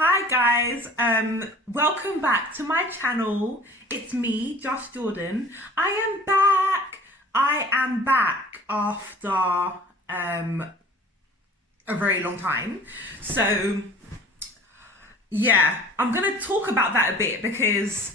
Hi guys, welcome back to my channel. It's me, Just Jordan. I am back after a very long time. So yeah, I'm gonna talk about that a bit because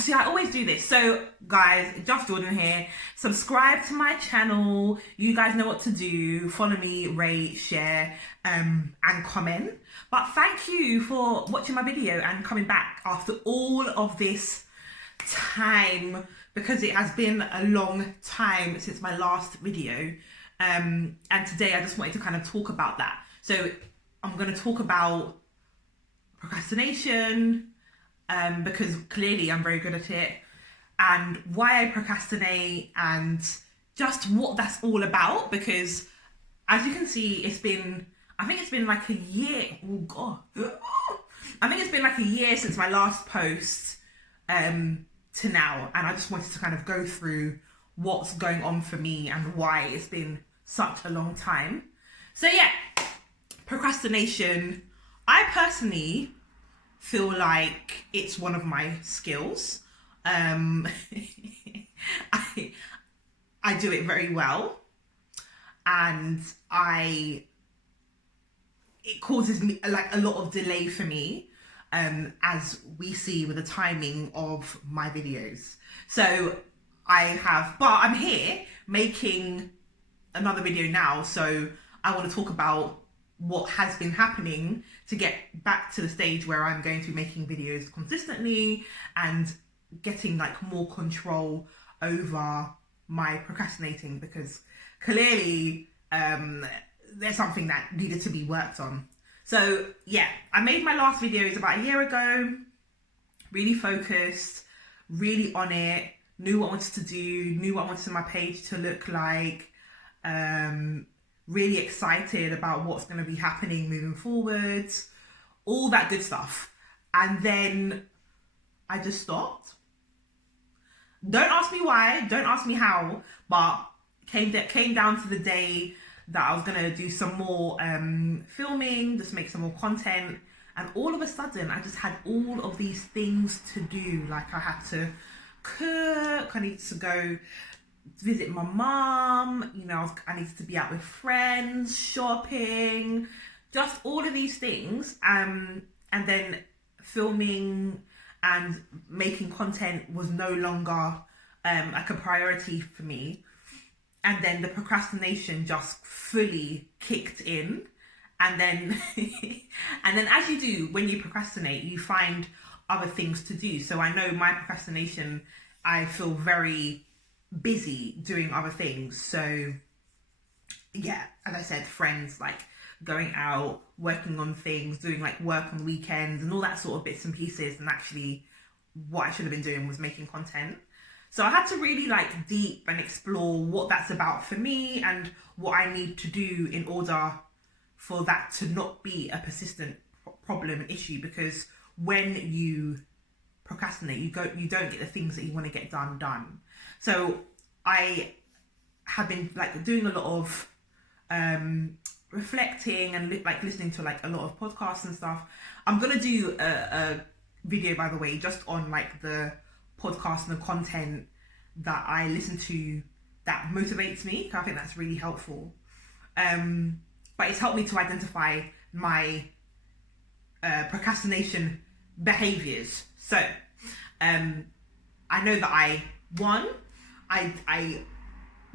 see, I always do this. So guys, Just Jordan here. Subscribe to my channel. You guys know what to do. Follow me, rate, share, and comment. But thank you for watching my video and coming back after all of this time, because it has been a long time since my last video. And today I just wanted to kind of talk about that. So I'm going to talk about procrastination, because clearly I'm very good at it, and why I procrastinate and just what that's all about. Because as you can see, I think it's been like a year. Oh God. I think it's been like a year since my last post to now. And I just wanted to kind of go through what's going on for me and why it's been such a long time. So yeah, procrastination. I personally feel like it's one of my skills. I do it very well, and it causes me like a lot of delay for me, as we see with the timing of my videos. So but I'm here making another video now, so I want to talk about what has been happening to get back to the stage where I'm going to be making videos consistently and getting like more control over my procrastinating, because clearly there's something that needed to be worked on. So yeah, I made my last videos about a year ago, really focused, really on it, knew what I wanted to do, knew what I wanted my page to look like, really excited about what's going to be happening moving forwards, all that good stuff. And then I just stopped. Don't ask me why, don't ask me how, but came down to the day that I was going to do some more filming, just make some more content. And all of a sudden, I just had all of these things to do. Like I had to cook, I needed to go visit my mum, I needed to be out with friends, shopping, just all of these things. And then filming and making content was no longer like a priority for me. And then the procrastination just fully kicked in. And then and then as you do, when you procrastinate, you find other things to do. So I know my procrastination, I feel very busy doing other things. So yeah, as I said, friends, like going out, working on things, doing like work on weekends and all that sort of bits and pieces. And actually what I should have been doing was making content. So I had to really like deep and explore what that's about for me and what I need to do in order for that to not be a persistent problem and issue. Because when you procrastinate, you don't get the things that you want to get done. So I have been like doing a lot of reflecting and like listening to like a lot of podcasts and stuff. I'm gonna do a video, by the way, just on like the podcast and the content that I listen to that motivates me. I think that's really helpful. But it's helped me to identify my procrastination behaviors. So I know that I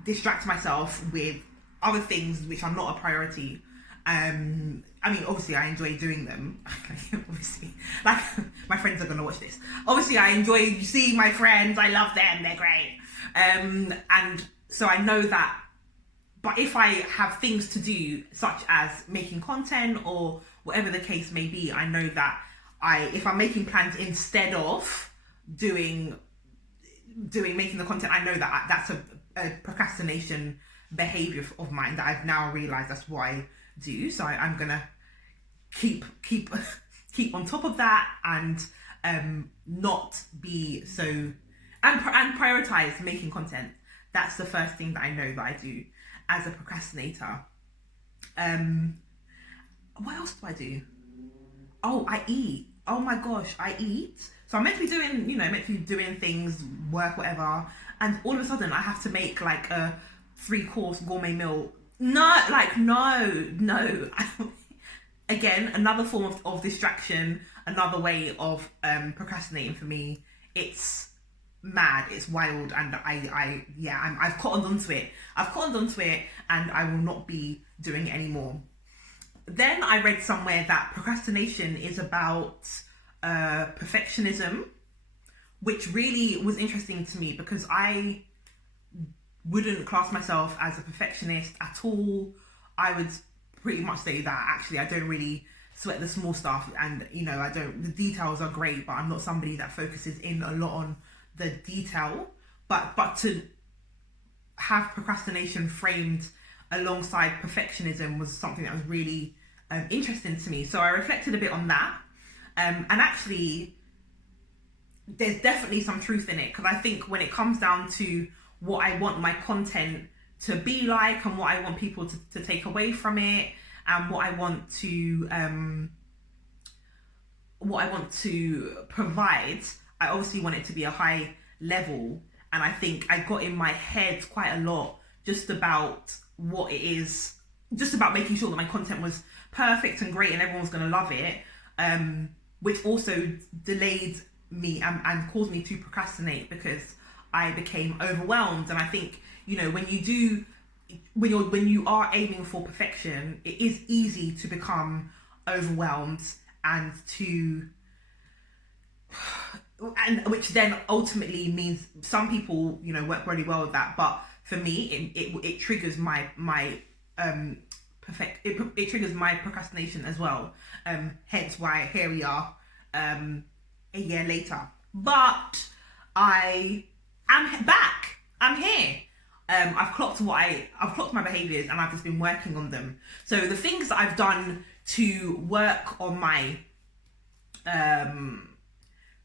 distract myself with other things which are not a priority. I mean, obviously I enjoy doing them. Obviously, like my friends are gonna watch this. Obviously I enjoy seeing my friends. I love them, they're great. And so I know that, but if I have things to do, such as making content or whatever the case may be, I know that if I'm making plans instead of making the content, I know that that's a procrastination behavior of mine that I've now realized that's what I do. So I'm gonna keep on top of that and not be so and prioritize making content. That's the first thing that I know that I do as a procrastinator. What else do I do? Oh, I eat. Oh my gosh, I eat. So I'm meant to be doing, meant to be doing things, work, whatever, and all of a sudden I have to make like a 3-course gourmet meal. No, like no. Again, another form of distraction, another way of procrastinating for me. It's mad, it's wild, and I've cottoned onto it. And I will not be doing it anymore. Then I read somewhere that procrastination is about perfectionism, which really was interesting to me because I wouldn't class myself as a perfectionist at all. I would pretty much say that actually I don't really sweat the small stuff, and the details are great, but I'm not somebody that focuses in a lot on the detail. But to have procrastination framed alongside perfectionism was something that was really interesting to me. So I reflected a bit on that, and actually there's definitely some truth in it, because I think when it comes down to what I want my content to be like and what I want people to take away from it, and what I want to provide, I obviously want it to be a high level. And I think I got in my head quite a lot just about what it is, just about making sure that my content was perfect and great and everyone was going to love it, which also delayed me and caused me to procrastinate because I became overwhelmed. And I think, when you are aiming for perfection, it is easy to become overwhelmed and which then ultimately means some people, work really well with that. But for me, it triggers my it triggers my procrastination as well. Hence why here we are, a year later. But I am back. I'm here. I've clocked my behaviours, and I've just been working on them. So the things that I've done to work on my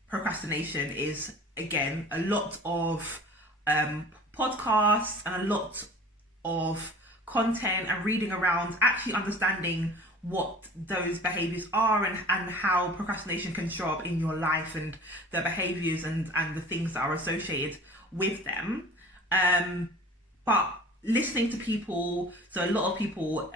procrastination is, again, a lot of podcasts and a lot of content and reading around, actually understanding what those behaviours are and how procrastination can show up in your life, and the behaviours and the things that are associated with them. But listening to people, so a lot of people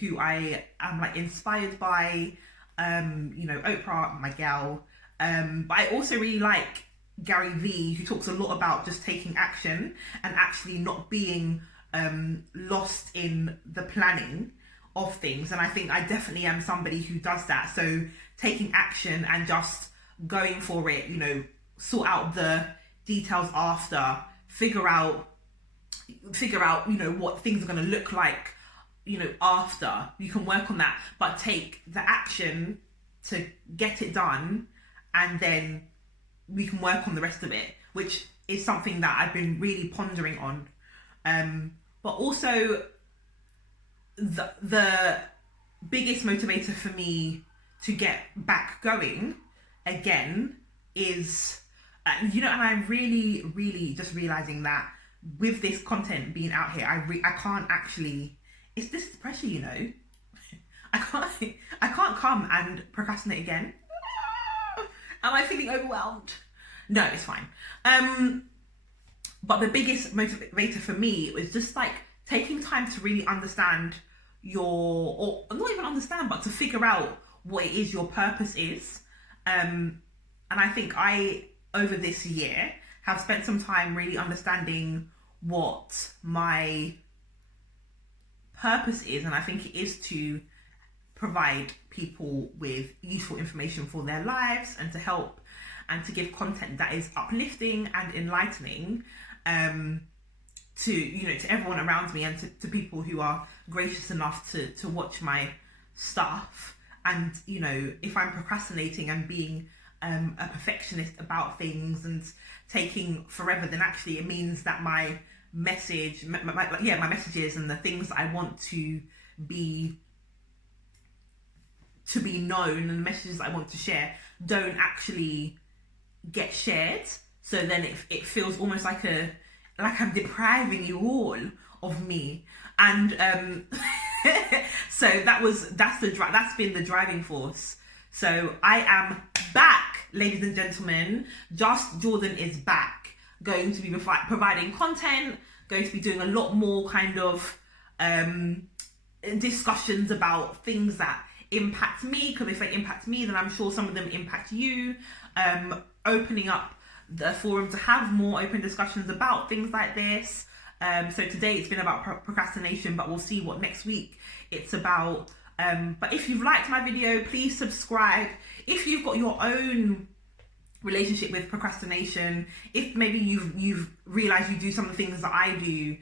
who I am like inspired by, Oprah, my gal, but I also really like Gary Vee, who talks a lot about just taking action and actually not being lost in the planning of things. And I think I definitely am somebody who does that. So taking action and just going for it, sort out the details after, figure out what things are going to look like after. You can work on that, but take the action to get it done, and then we can work on the rest of it, which is something that I've been really pondering on. But also the biggest motivator for me to get back going again is, and I'm really, really just realizing that with this content being out here, I can't actually, this is pressure, I can't come and procrastinate again. Am I feeling overwhelmed? No, it's fine. But the biggest motivator for me was just like taking time to really understand or not even understand, but to figure out what it is your purpose is. And I think over this year, have spent some time really understanding what my purpose is, and I think it is to provide people with useful information for their lives, and to help and to give content that is uplifting and enlightening to everyone around me, and to people who are gracious enough to watch my stuff. And if I'm procrastinating and being a perfectionist about things and taking forever, then actually it means that my message, my messages and the things that I want to be known, and the messages I want to share don't actually get shared. So then it feels almost like I'm depriving you all of me. And so that's been the driving force So I am back, ladies and gentlemen. Just Jordan is back, going to be providing content, going to be doing a lot more kind of discussions about things that impact me, because if they impact me, then I'm sure some of them impact you. Opening up the forum to have more open discussions about things like this. So today it's been about procrastination, but we'll see what next week it's about. But if you've liked my video, please subscribe. If you've got your own relationship with procrastination, if maybe you've realized you do some of the things that I do,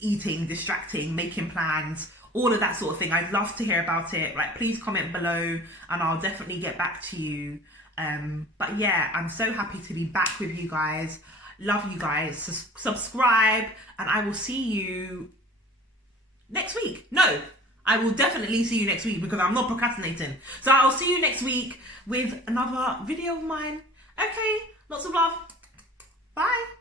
eating, distracting, making plans, all of that sort of thing, I'd love to hear about it. Like, please comment below and I'll definitely get back to you. But yeah, I'm so happy to be back with you guys. Love you guys. Subscribe, and I will see you next week. No, I will definitely see you next week because I'm not procrastinating. So I'll see you next week with another video of mine. Okay, lots of love. Bye.